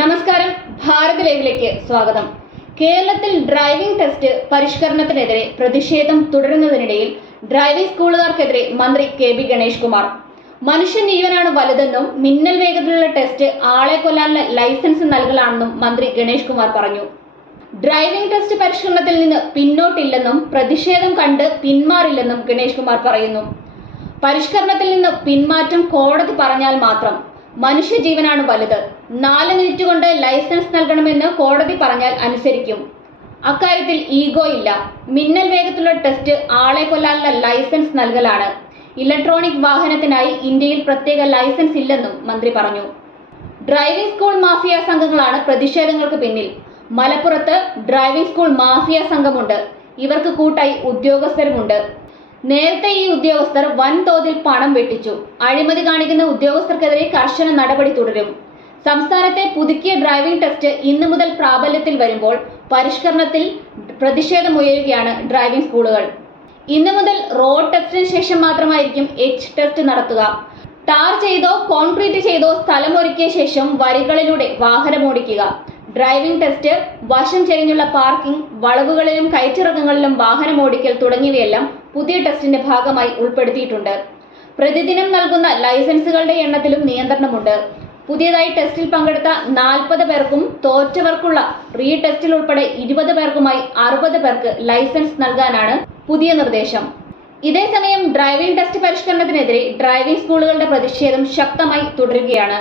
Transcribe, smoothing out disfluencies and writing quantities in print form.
നമസ്കാരം, ഭാരത് ലൈവിലേക്ക് സ്വാഗതം. കേരളത്തിൽ ഡ്രൈവിംഗ് ടെസ്റ്റ് പരിഷ്കരണത്തിനെതിരെ പ്രതിഷേധം തുടരുന്നതിനിടയിൽ ഡ്രൈവിംഗ് സ്കൂളുകാർക്കെതിരെ മന്ത്രി കെ.ബി. ഗണേഷ് കുമാർ. മനുഷ്യൻ ജീവനാണ് വലുതെന്നും മിന്നൽ വേഗത്തിലുള്ള ടെസ്റ്റ് ആളെ കൊല്ലാനുള്ള ലൈസൻസ് നൽകലാണെന്നും മന്ത്രി ഗണേഷ് കുമാർ പറഞ്ഞു. ഡ്രൈവിംഗ് ടെസ്റ്റ് പരിഷ്കരണത്തിൽ നിന്ന് പിന്നോട്ടില്ലെന്നും പ്രതിഷേധം കണ്ട് പിന്മാറില്ലെന്നും ഗണേഷ് കുമാർ പറയുന്നു. പരിഷ്കരണത്തിൽ നിന്ന് പിന്മാറ്റം കോടതി പറഞ്ഞാൽ മാത്രം. മനുഷ്യജീവനാണ് വലുത്. 4 മിനിറ്റ് കൊണ്ട് ലൈസൻസ് നൽകണമെന്ന് കോടതി പറഞ്ഞാൽ അനുസരിക്കും. അക്കാര്യത്തിൽ ഈഗോ ഇല്ല. മിന്നൽ വേഗത്തിലുള്ള ടെസ്റ്റ് ആളെ കൊല്ലാനുള്ള ലൈസൻസ് നൽകലാണ്. ഇലക്ട്രോണിക് വാഹനത്തിനായി ഇന്ത്യയിൽ പ്രത്യേക ലൈസൻസ് ഇല്ലെന്നും മന്ത്രി പറഞ്ഞു. ഡ്രൈവിംഗ് സ്കൂൾ മാഫിയ സംഘങ്ങളാണ് പ്രതിഷേധങ്ങൾക്ക് പിന്നിൽ. മലപ്പുറത്ത് ഡ്രൈവിംഗ് സ്കൂൾ മാഫിയ സംഘമുണ്ട്. ഇവർക്ക് കൂട്ടായി ഉദ്യോഗസ്ഥരുമുണ്ട്. നേരത്തെ ഈ ഉദ്യോഗസ്ഥർ വൻതോതിൽ പണം വെട്ടിച്ചു. അഴിമതി കാണിക്കുന്ന ഉദ്യോഗസ്ഥർക്കെതിരെ കർശന നടപടി തുടരും. സംസ്ഥാനത്തെ പുതുക്കിയ ഡ്രൈവിംഗ് ടെസ്റ്റ് ഇന്നു മുതൽ പ്രാബല്യത്തിൽ വരുമ്പോൾ പരിഷ്കരണത്തിൽ പ്രതിഷേധമുയരുകയാണ് ഡ്രൈവിംഗ് സ്കൂളുകൾ. ഇന്നു മുതൽ റോഡ് ടെസ്റ്റിന് ശേഷം മാത്രമായിരിക്കും ടെസ്റ്റ് നടത്തുക. ടാർ ചെയ്തോ കോൺക്രീറ്റ് ചെയ്തോ സ്ഥലമൊരുക്കിയ ശേഷം വരികളിലൂടെ വാഹനമോടിക്കുക. ഡ്രൈവിംഗ് ടെസ്റ്റ്, വശം ചെരിഞ്ഞുള്ള പാർക്കിംഗ്, വളവുകളിലും കയറ്റിറക്കങ്ങളിലും വാഹനമോടിക്കൽ തുടങ്ങിയവയെല്ലാം പുതിയ ടെസ്റ്റിന്റെ ഭാഗമായി ഉൾപ്പെടുത്തിയിട്ടുണ്ട്. പ്രതിദിനം നൽകുന്ന ലൈസൻസുകളുടെ എണ്ണത്തിലും നിയന്ത്രണമുണ്ട്. പുതിയതായി ടെസ്റ്റിൽ പങ്കെടുത്ത 40 പേർക്കും തോറ്റവർക്കുള്ള റീ ടെസ്റ്റിൽ ഉൾപ്പെടെ 20 പേർക്കുമായി 60 പേർക്ക് ലൈസൻസ് നൽകാനാണ് പുതിയ നിർദ്ദേശം. ഇതേസമയം ഡ്രൈവിംഗ് ടെസ്റ്റ് പരിഷ്കരണത്തിനെതിരെ ഡ്രൈവിംഗ് സ്കൂളുകളുടെ പ്രതിഷേധം ശക്തമായി തുടരുകയാണ്.